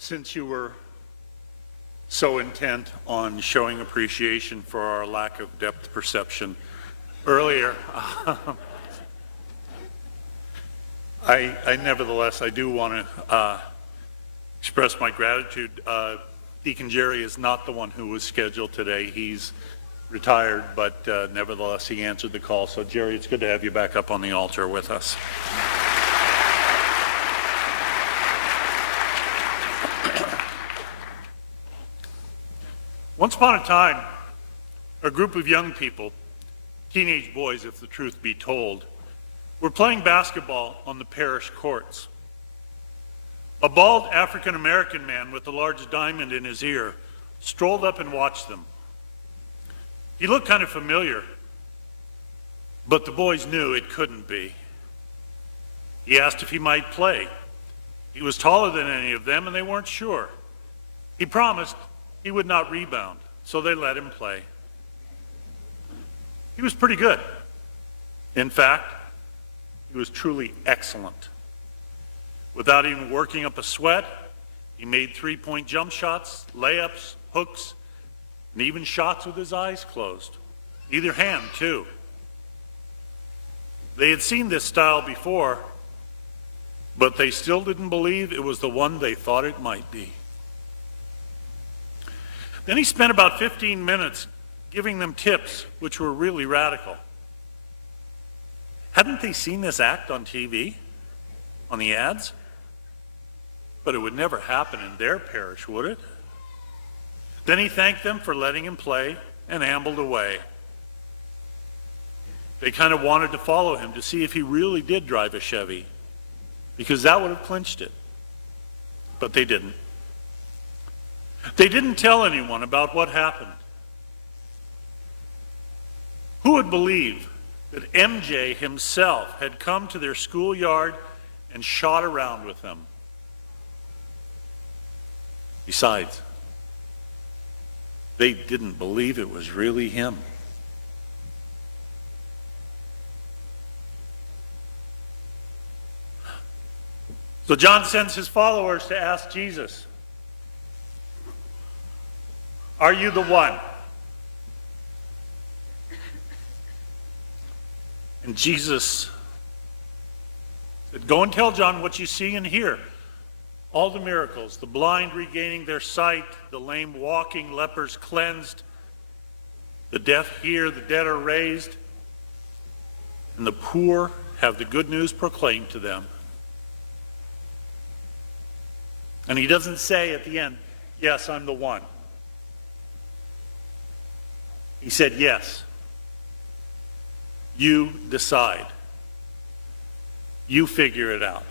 Since you were so intent on showing appreciation for our lack of depth perception earlier, I nevertheless, I do want to express my gratitude. Deacon Jerry is not the one who was scheduled today. He's retired, but nevertheless, he answered the call. So, Jerry, it's good to have you back up on the altar with us. Once upon a time, a group of young people, teenage boys if the truth be told, were playing basketball on the parish courts. A bald African-American man with a large diamond in his ear strolled up and watched them. He looked kind of familiar, but the boys knew it couldn't be. He asked if he might play. He was taller than any of them, and they weren't sure. He promised he would not rebound, so they let him play. He was pretty good. In fact, he was truly excellent. Without even working up a sweat, he made three-point jump shots, layups, hooks, and even shots with his eyes closed. Either hand, too. They had seen this style before, but they still didn't believe it was the one they thought it might be. Then he spent about 15 minutes giving them tips, which were really radical. Hadn't they seen this act on TV, on the ads? But it would never happen in their parish, would it? Then he thanked them for letting him play and ambled away. They kind of wanted to follow him to see if he really did drive a Chevy, because that would have clinched it. But they didn't. They didn't tell anyone about what happened. Who would believe that MJ himself had come to their schoolyard and shot around with them? Besides, they didn't believe it was really him. So John sends his followers to ask Jesus, "Are you the one?" And Jesus said, "Go and tell John what you see and hear. All the miracles, the blind regaining their sight, the lame walking, lepers cleansed, the deaf hear, the dead are raised, and the poor have the good news proclaimed to them." And he doesn't say at the end, "Yes, I'm the one." He said, "Yes, you decide. You figure it out.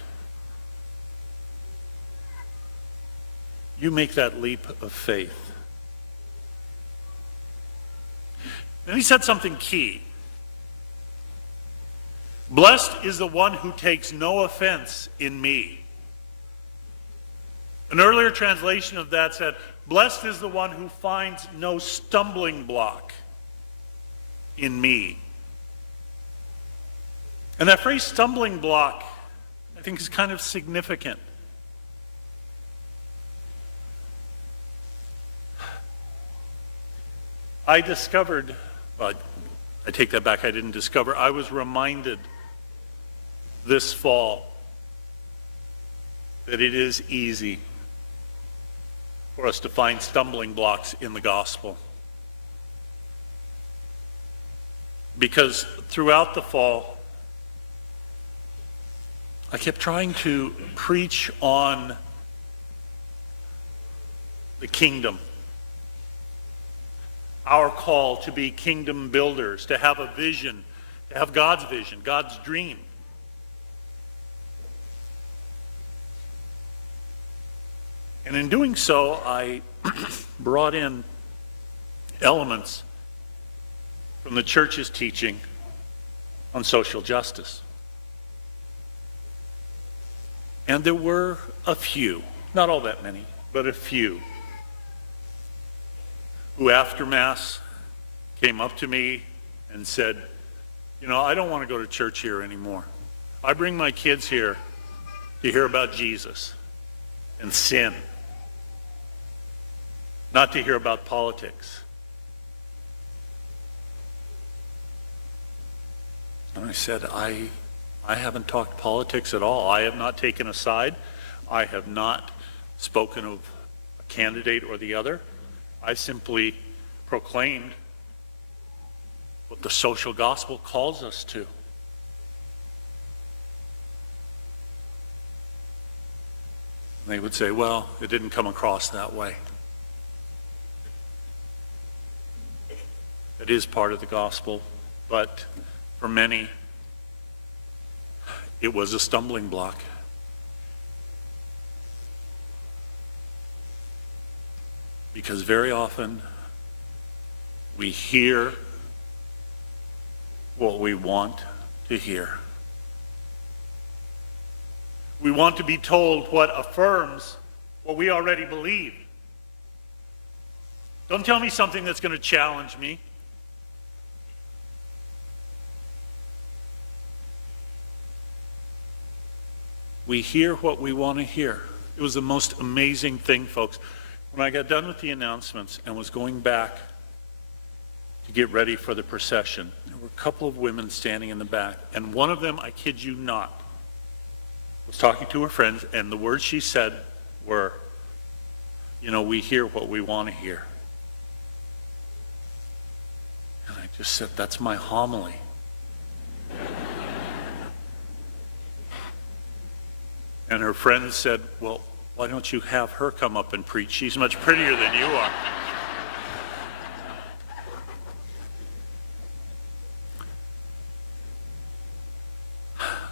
You make that leap of faith." And he said something key. "Blessed is the one who takes no offense in me." An earlier translation of that said, "Blessed is the one who finds no stumbling block in me." And that phrase, stumbling block, I think is kind of significant. I discovered, well, I take that back, I didn't discover, I was reminded this fall that it is easy for us to find stumbling blocks in the gospel. Because throughout the fall, I kept trying to preach on the kingdom. Our call to be kingdom builders, to have a vision, to have God's vision, God's dream. And in doing so, I brought in elements from the church's teaching on social justice. And there were a few, not all that many, but a few, who after Mass came up to me and said, "You know, I don't want to go to church here anymore. I bring my kids here to hear about Jesus and sin not to hear about politics. And I said, I haven't talked politics at all. I have not taken a side. I have not spoken of a candidate or the other. I simply proclaimed what the social gospel calls us to. And they would say, well, it didn't come across that way. It is part of the gospel, but for many, it was a stumbling block. Because very often we hear what we want to hear. We want to be told what affirms what we already believe. Don't tell me something that's going to challenge me. We hear what we want to hear. It was the most amazing thing, folks. When I got done with the announcements and was going back to get ready for the procession, there were a couple of women standing in the back, and one of them, I kid you not, was talking to her friends, and the words she said were, you know, we hear what we want to hear. And I just said, that's my homily. And her friends said, well, why don't you have her come up and preach? She's much prettier than you are.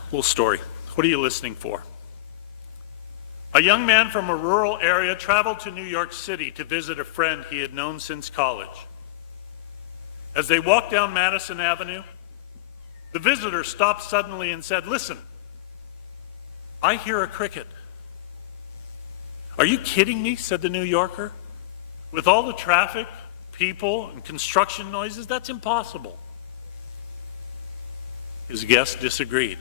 Little story. What are you listening for? A young man from a rural area traveled to New York City to visit a friend he had known since college. As they walked down Madison Avenue, the visitor stopped suddenly and said, listen, I hear a cricket. Are you kidding me? Said the New Yorker. With all the traffic, people, and construction noises, that's impossible. His guest disagreed.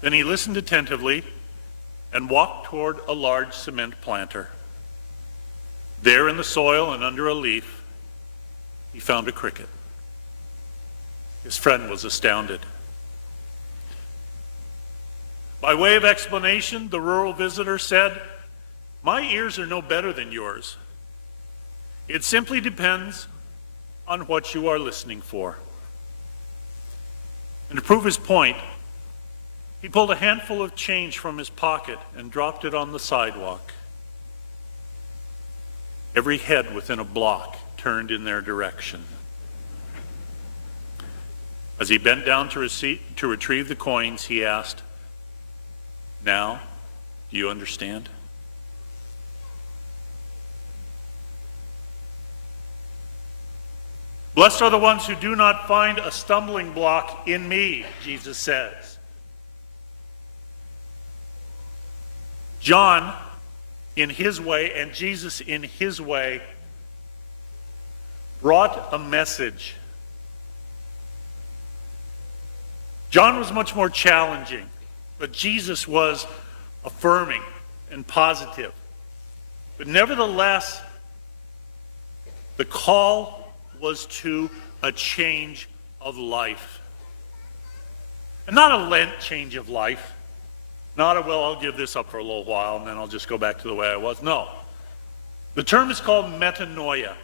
Then he listened attentively and walked toward a large cement planter. There in the soil and under a leaf, he found a cricket. His friend was astounded. By way of explanation, the rural visitor said, my ears are no better than yours. It simply depends on what you are listening for. And to prove his point, he pulled a handful of change from his pocket and dropped it on the sidewalk. Every head within a block turned in their direction. As he bent down to retrieve the coins, he asked, now, do you understand? Blessed are the ones who do not find a stumbling block in me, Jesus says. John, in his way, and Jesus in his way, brought a message. John was much more challenging, but Jesus was affirming and positive. But nevertheless, the call was to a change of life. And not a Lent change of life. Not a, well, I'll give this up for a little while and then I'll just go back to the way I was. No. The term is called metanoia.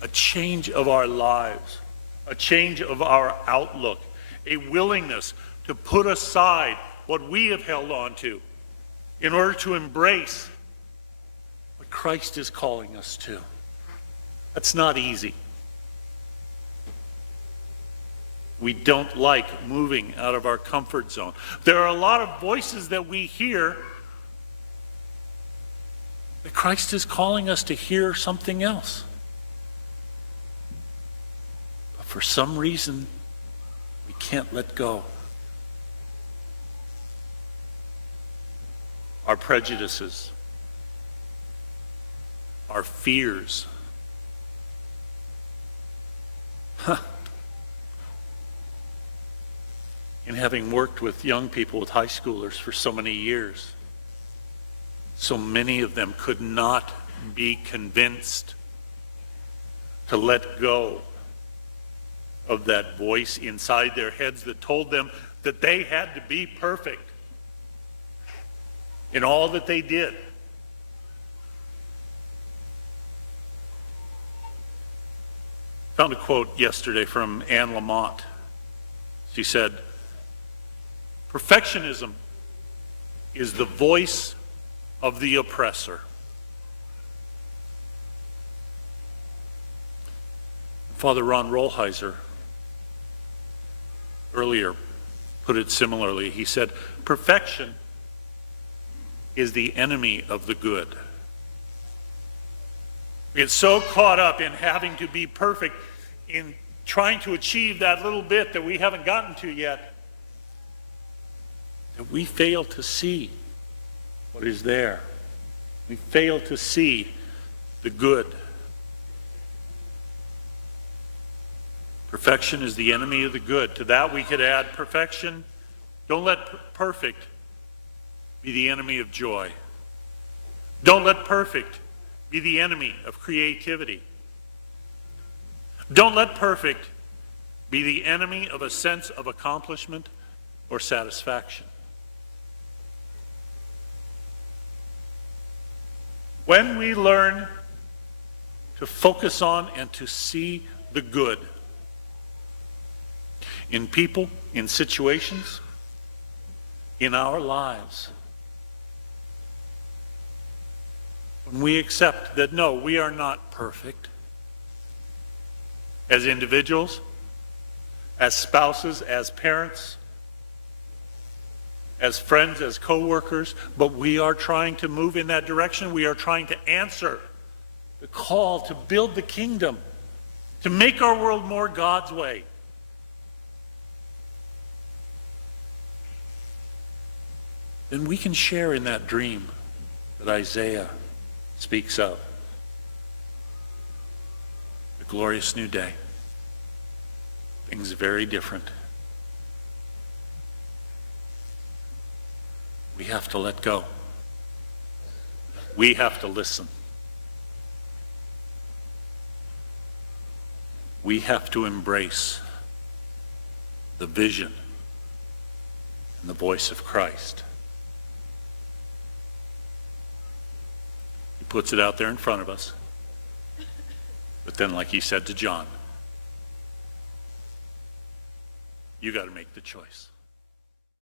A change of our lives. A change of our outlook. A willingness to put aside what we have held on to in order to embrace what Christ is calling us to. That's not easy. We don't like moving out of our comfort zone. There are a lot of voices that we hear that Christ is calling us to hear something else. But for some reason, we can't let go. Our prejudices, our fears. In having worked with young people, with high schoolers for so many years, So many of them could not be convinced to let go of that voice inside their heads that told them that they had to be perfect in all that they did. Found a quote yesterday from Anne Lamott. She said, "Perfectionism is the voice of the oppressor." Father Ron Rolheiser earlier put it similarly. He said, "Perfection is the enemy of the good." We get so caught up in having to be perfect, in trying to achieve that little bit that we haven't gotten to yet, that we fail to see what is there. We fail to see the good. Perfection is the enemy of the good. To that we could add perfection. Don't let perfect be the enemy of joy. Don't let perfect be the enemy of creativity. Don't let perfect be the enemy of a sense of accomplishment or satisfaction. When we learn to focus on and to see the good in people, in situations, in our lives, when we accept that no, we are not perfect as individuals, as spouses, as parents, as friends, as co-workers, but we are trying to move in that direction. We are trying to answer the call to build the kingdom, to make our world more God's way. Then we can share in that dream that Isaiah speaks of. The glorious new day. Things very different. We have to let go. We have to listen. We have to embrace the vision and the voice of Christ. He puts it out there in front of us. But then, like he said to John, you got to make the choice.